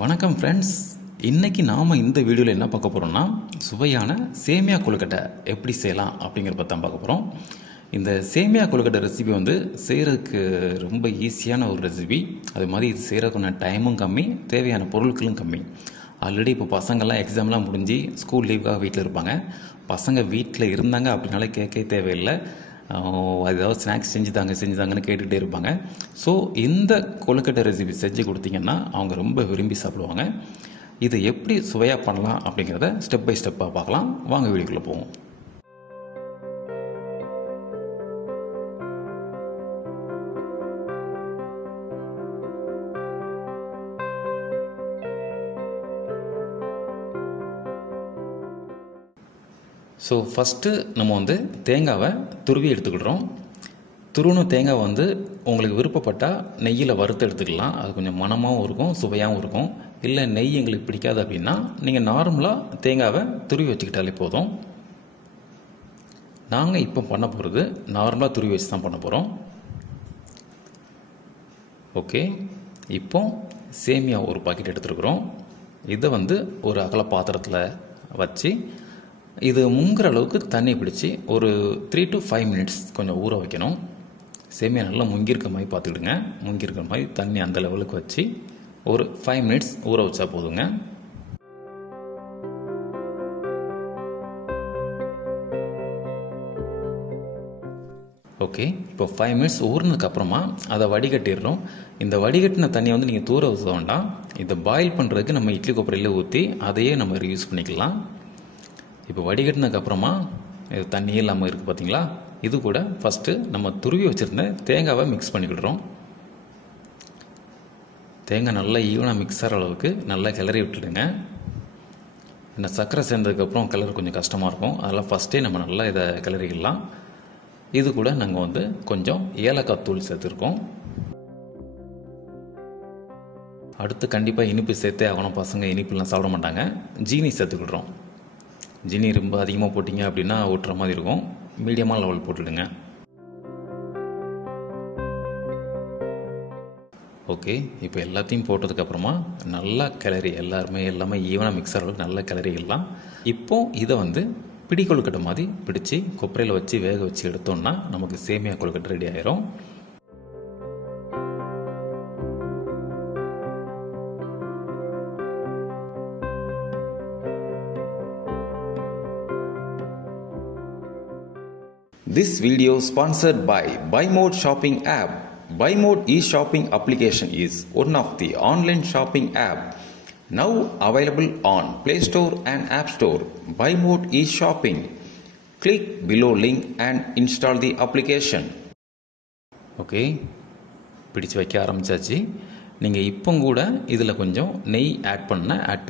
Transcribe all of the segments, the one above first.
வணக்கம் ஃப்ரெண்ட்ஸ். இன்றைக்கி நாம் இந்த வீடியோவில் என்ன பார்க்க போகிறோம்னா சுவையான சேமியா கொழுக்கட்டை எப்படி செய்யலாம் அப்படிங்கிற பற்றி தான் பார்க்க போகிறோம். இந்த சேமியா கொழுக்கட்டை ரெசிபி செய்கிறதுக்கு ரொம்ப ஈஸியான ஒரு ரெசிபி. அது மாதிரி இது செய்கிறதுக்கான டைமும் கம்மி, தேவையான பொருட்களும் கம்மி. ஆல்ரெடி இப்போ பசங்கள்லாம் எக்ஸாம்லாம் முடிஞ்சு ஸ்கூல் லீவுக்காக வீட்டில் இருப்பாங்க. பசங்க வீட்டில் இருந்தாங்க அப்படின்னாலே கேட்கவே தேவையில்லை. ஏதாவது ஸ்நாக்ஸ் செஞ்சுதாங்கன்னு கேட்டுகிட்டே இருப்பாங்க. ஸோ இந்த கொழுக்கட்டை ரெசிபி செஞ்சு கொடுத்தீங்கன்னா அவங்க ரொம்ப விரும்பி சாப்பிடுவாங்க. இதை எப்படி சுவையாக பண்ணலாம் அப்படிங்கிறத ஸ்டெப் பை ஸ்டெப்பாக பார்க்கலாம். வாங்க வீடியோக்குள்ளே போவோம். ஸோ ஃபஸ்ட்டு நம்ம தேங்காவை துருவி எடுத்துக்கிடுறோம். துருவின தேங்காய் உங்களுக்கு விருப்பப்பட்டால் நெய்யில் வறுத்து எடுத்துக்கலாம். அது கொஞ்சம் மணமாகவும் இருக்கும், சுவையாகவும் இருக்கும். இல்லை நெய் எங்களுக்கு பிடிக்காது அப்படின்னா நீங்கள் நார்மலாக தேங்காவை துருவி வச்சுக்கிட்டாலே போதும். நாங்கள் இப்போ பண்ண போகிறது நார்மலாக துருவி வச்சு தான் பண்ண போகிறோம். ஓகே, இப்போ சேமியா ஒரு பாக்கெட் எடுத்துருக்குறோம். இதை ஒரு அகல பாத்திரத்தில் வச்சு இது முங்குற அளவுக்கு தண்ணி பிடிச்சி ஒரு 3 to 5 minutes கொஞ்சம் ஊற வைக்கணும். சேமியா நல்லா முங்கியிருக்க மாதிரி பார்த்துக்கிடுங்க. முங்கியிருக்கிற மாதிரி தண்ணி அந்த லெவலுக்கு வச்சு ஒரு 5 minutes ஊற வச்சா போதுங்க. ஓகே, இப்போ 5 minutes ஊறினதுக்கப்புறமா அதை வடிகட்டிடுறோம். இந்த வடிகட்டின தண்ணியை நீங்கள் தூர வச்ச வேண்டாம். இதை பாயில் பண்ணுறதுக்கு நம்ம இட்லி கொப்பரையில் ஊற்றி அதையே நம்ம யூஸ் பண்ணிக்கலாம். இப்போ வடிகட்டினதுக்கப்புறமா இது தண்ணியே இல்லாமல் இருக்குது பார்த்தீங்களா? இது கூட ஃபஸ்ட்டு நம்ம துருவி வச்சுருந்த தேங்காவை மிக்ஸ் பண்ணிக்கிடுறோம். தேங்காய் நல்லா ஈவனாக மிக்ஸ் ஆகிற அளவுக்கு நல்லா கிளறி விட்டுடுங்க. இந்த சர்க்கரை சேர்ந்ததுக்கப்புறம் கலர் கொஞ்சம் கஷ்டமாக இருக்கும். அதெல்லாம் ஃபஸ்ட்டே நம்ம நல்லா இதை கிளறிக்கலாம். இது கூட நாங்கள் கொஞ்சம் ஏலக்காய் தூள் சேர்த்துருக்கோம். அடுத்து கண்டிப்பாக இனிப்பு சேர்த்தே ஆகணும். பசங்க இனிப்புலாம் சாப்பிட மாட்டாங்க. ஜீனி சேர்த்துக்கிடுறோம். ஜீனி ரொம்ப அதிகமாக போட்டிங்க அப்படின்னா ஊட்டுற மாதிரி இருக்கும். மீடியமாக லெவல் போட்டுடுங்க. ஓகே, இப்போ எல்லாத்தையும் போட்டதுக்கப்புறமா நல்லா கிளறி எல்லாமே ஈவனாக மிக்ஸ் ஆகிற அளவுக்கு நல்லா கிளறிடலாம். இப்போது இதை பிடி கொழுக்கட்டை மாதிரி பிடிச்சி கொப்பரையில் வச்சு வேக வச்சு எடுத்தோம்னா நமக்கு சேமியா கொழுக்கட்டை ரெடி ஆயிரும். This video sponsored by BuyMode shopping app. BuyMode e-shopping application is one of the online shopping app now available on Play Store and App Store. BuyMode e-shopping. Click below link and install the application. Okay, பிடிச்சு வைக்க ஆரம்பிச்சாச்சு. நீங்கள் இப்போ கூட இதில் கொஞ்சம் நெய் add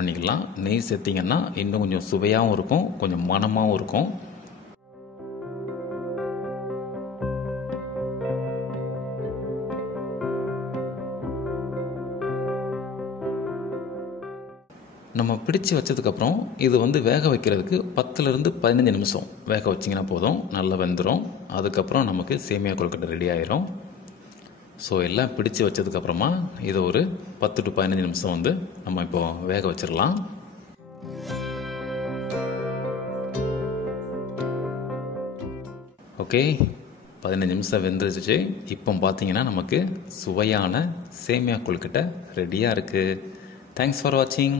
பண்ணிக்கலாம். நெய் சேர்த்திங்கன்னா இன்னும் கொஞ்சம் சுவையாகவும் இருக்கும், கொஞ்சம் மணமாகவும் இருக்கும். நம்ம பிடிச்சி வச்சதுக்கப்புறம் இது வேக வைக்கிறதுக்கு 10லேருந்து 15 நிமிஷம் வேக வச்சிங்கன்னா போதும். நல்லா வெந்துடும். அதுக்கப்புறம் நமக்கு சேமியா கொழுக்கட்டை ரெடி ஆயிரும். ஸோ எல்லாம் பிடிச்சி வச்சதுக்கப்புறமா இதை ஒரு 10 to 15 நிமிஷம் நம்ம இப்போ வேக வச்சிடலாம். ஓகே, 15 நிமிஷம் வெந்துருச்சு. இப்போ பார்த்தீங்கன்னா நமக்கு சுவையான சேமியா கொழுக்கட்டை ரெடியாக இருக்குது. தேங்க்ஸ் ஃபார் வாட்சிங்.